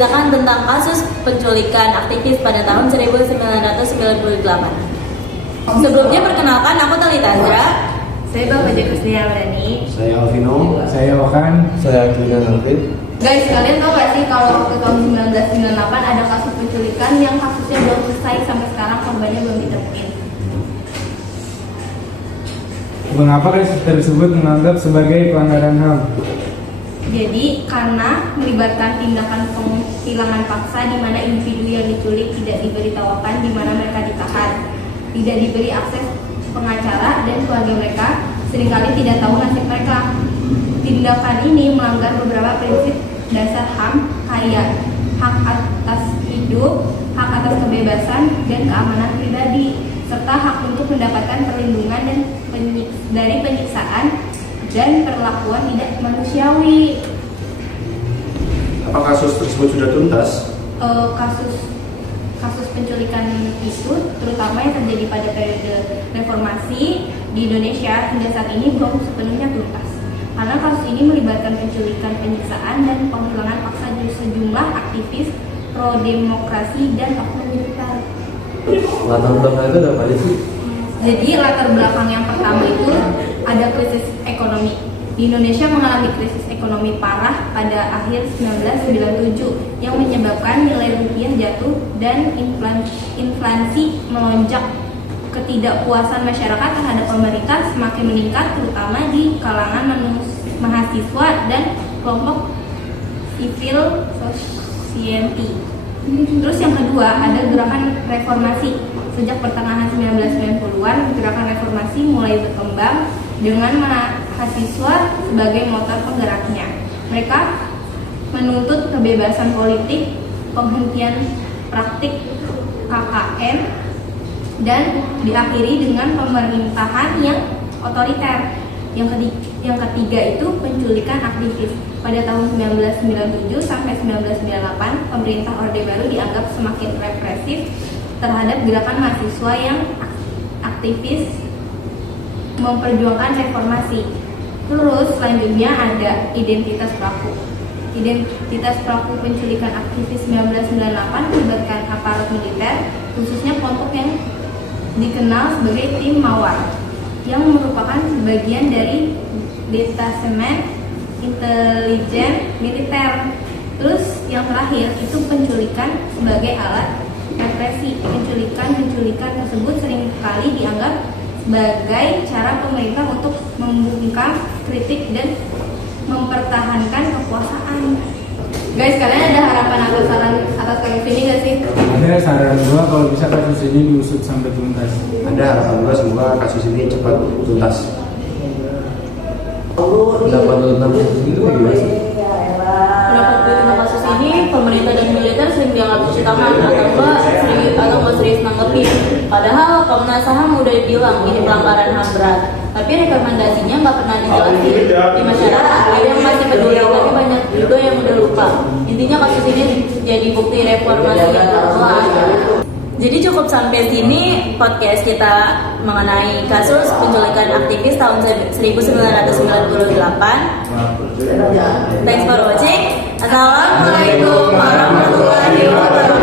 menceritakan tentang kasus penculikan aktivis pada tahun 1998. Sebelumnya perkenalkan, aku Talita Azra. Saya Bapak Jaka Setiawardani. Saya Alvino. Saya Okan. Saya Akina Alvin. Guys, kalian tahu gak sih kalau waktu tahun 1998 ada kasus penculikan yang kasusnya belum selesai sampai sekarang, korbannya belum ditemuin. Mengapa kasus tersebut menganggap sebagai pelanggaran HAM? Jadi karena melibatkan tindakan penghilangan paksa di mana individu yang diculik tidak diberitahukan di mana mereka ditahan, tidak diberi akses pengacara, dan keluarga mereka seringkali tidak tahu nasib mereka. Tindakan ini melanggar beberapa prinsip dasar HAM kayak hak atas hidup, hak atas kebebasan dan keamanan pribadi, serta hak untuk mendapatkan perlindungan dan dari penyiksaan dan perlakuan tidak manusiawi. Apa kasus tersebut sudah tuntas? Kasus penculikan itu, terutama yang terjadi pada periode reformasi di Indonesia, hingga saat ini belum sepenuhnya tuntas. Karena kasus ini melibatkan penculikan, penyiksaan, dan penghilangan paksa dari sejumlah aktivis pro-demokrasi dan oknum militer. Latar belakang itu ada apa aja sih? Jadi latar belakang yang pertama itu ada krisis ekonomi. Di Indonesia mengalami krisis ekonomi parah pada akhir 1997 yang menyebabkan nilai rupiah jatuh dan inflasi melonjak. Ketidakpuasan masyarakat terhadap pemerintah semakin meningkat, terutama di kalangan mahasiswa dan kelompok civil society. Terus yang kedua ada gerakan reformasi. Sejak pertengahan 1990-an, gerakan reformasi mulai berkembang dengan mahasiswa sebagai motor penggeraknya. Mereka menuntut kebebasan politik, penghentian praktik KKN, dan diakhiri dengan pemerintahan yang otoriter. Yang ketiga itu penculikan aktivis. Pada tahun 1997 sampai 1998, pemerintah Orde Baru dianggap semakin represif terhadap gerakan mahasiswa yang aktivis memperjuangkan reformasi. Terus selanjutnya ada identitas pelaku. Identitas pelaku penculikan aktivis 1998 melibatkan aparat militer, khususnya kelompok yang dikenal sebagai tim Mawar, yang merupakan bagian dari detasemen intelijen militer. Terus yang terakhir itu penculikan sebagai alat represi. Penculikan tersebut seringkali dianggap sebagai cara pemerintah untuk membungkam kritik dan mempertahankan kekuasaan. Guys, kalian ada harapan atau saran atas kasus ini nggak sih? Ada saran gua kalau bisa kasus ini diusut sampai tuntas. Ada harapan gua semoga kasus ini cepat tuntas. Pendapat tentang kasus ini gimana sih? Pendapat gue tentang kasus ini, pemerintah dan militer sering dianggap cuci tangan atau nggak serius nanggepin. Padahal Komnas HAM udah bilang ini pelanggaran HAM berat, tapi rekomendasinya nggak pernah dijelasin. Di masyarakat ada yang masih peduli, tapi banyak juga yang udah lupa. Intinya kasus ini jadi bukti reformasi yang pelan. Jadi cukup sampai sini podcast kita mengenai kasus penculikan aktivis tahun 1998. Thanks for watching. Assalamualaikum warahmatullahi wabarakatuh.